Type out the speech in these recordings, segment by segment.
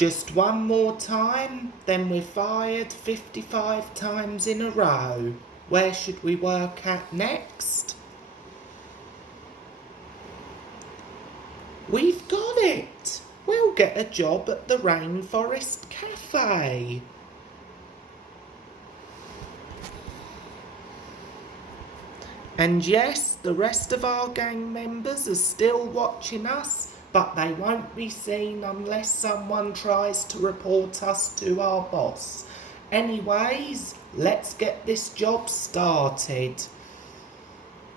Just one more time, then we're fired 55 times in a row. Where should we work at next? We've got it! We'll get a job at the Rainforest Café. And yes, the rest of our gang members are still watching us, but they won't be seen unless someone tries to report us to our boss. Anyways, let's get this job started.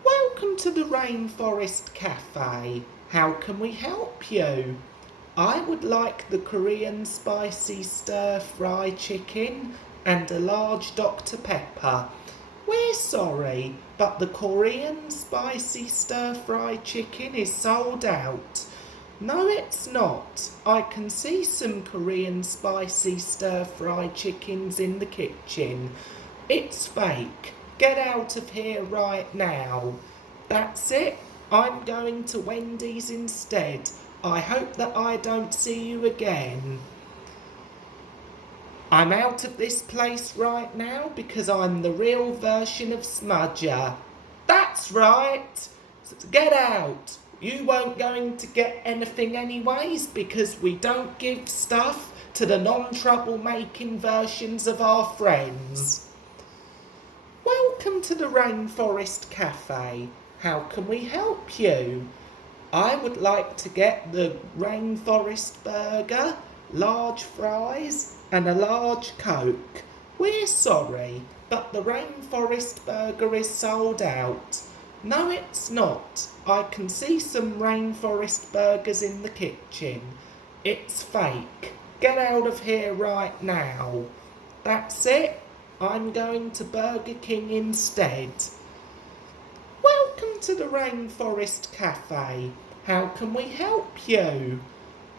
Welcome to the Rainforest Café. How can we help you? I would like the Korean spicy stir-fry chicken and a large Dr. Pepper. We're sorry, but the Korean spicy stir-fry chicken is sold out. No, it's not. I can see some Korean spicy stir-fry chickens in the kitchen. It's fake. Get out of here right now. That's it. I'm going to Wendy's instead. I hope that I don't see you again. I'm out of this place right now because I'm the real version of Smudger. That's right. Get out. You weren't going to get anything anyways because we don't give stuff to the non-troublemaking versions of our friends. Welcome to the Rainforest Café. How can we help you? I would like to get the Rainforest Burger, large fries and a large Coke. We're sorry, but the Rainforest Burger is sold out. No, it's not. I can see some Rainforest Burgers in the kitchen. It's fake. Get out of here right now. That's it. I'm going to Burger King instead. Welcome to the Rainforest Café. How can we help you?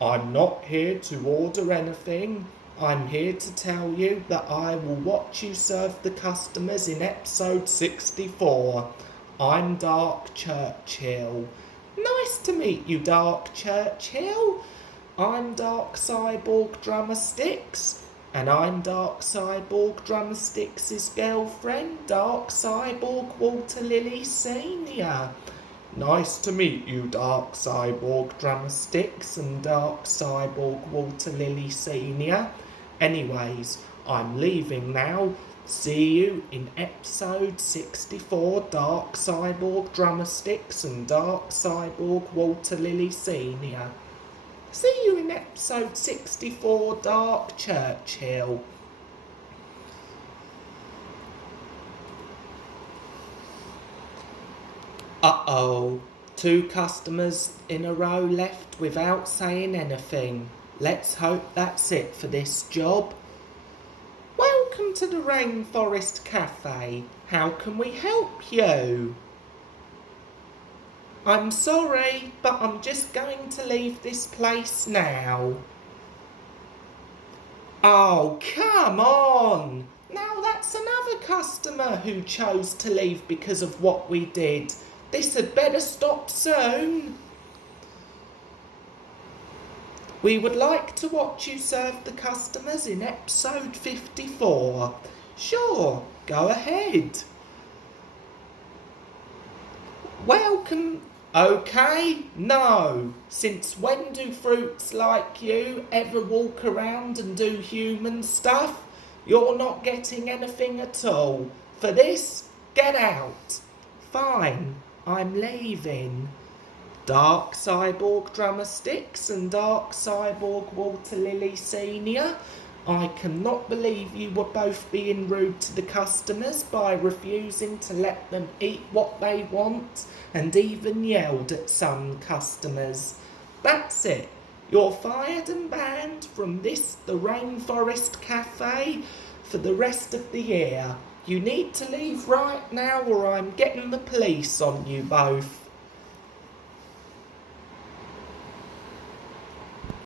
I'm not here to order anything. I'm here to tell you that I will watch you serve the customers in episode 64. I'm Dark Churchill. Nice to meet you, Dark Churchill. I'm Dark Cyborg Drummer Stix, and I'm Dark Cyborg Drummer Stix's girlfriend, Dark Cyborg Walter Lily Sr. Nice to meet you, Dark Cyborg Drummer Stix and Dark Cyborg Walter Lily Sr. Anyways, I'm leaving now. See you in episode 64, Dark Cyborg Drummer Stix and Dark Cyborg Walter Lily Sr. See you in episode 64, Dark Churchill. Uh-oh, 2 customers in a row left without saying anything. Let's hope that's it for this job. Welcome to the Rainforest Café. How can we help you? I'm sorry, but I'm just going to leave this place now. Oh, come on! Now that's another customer who chose to leave because of what we did. This had better stop soon. We would like to watch you serve the customers in episode 54. Sure, go ahead. Welcome. Okay, no. Since when do fruits like you ever walk around and do human stuff? You're not getting anything at all. For this, get out. Fine, I'm leaving. Dark Cyborg Drummer Stix and Dark Cyborg Walter Lily Sr. I cannot believe you were both being rude to the customers by refusing to let them eat what they want and even yelled at some customers. That's it. You're fired and banned from the Rainforest Café for the rest of the year. You need to leave right now or I'm getting the police on you both.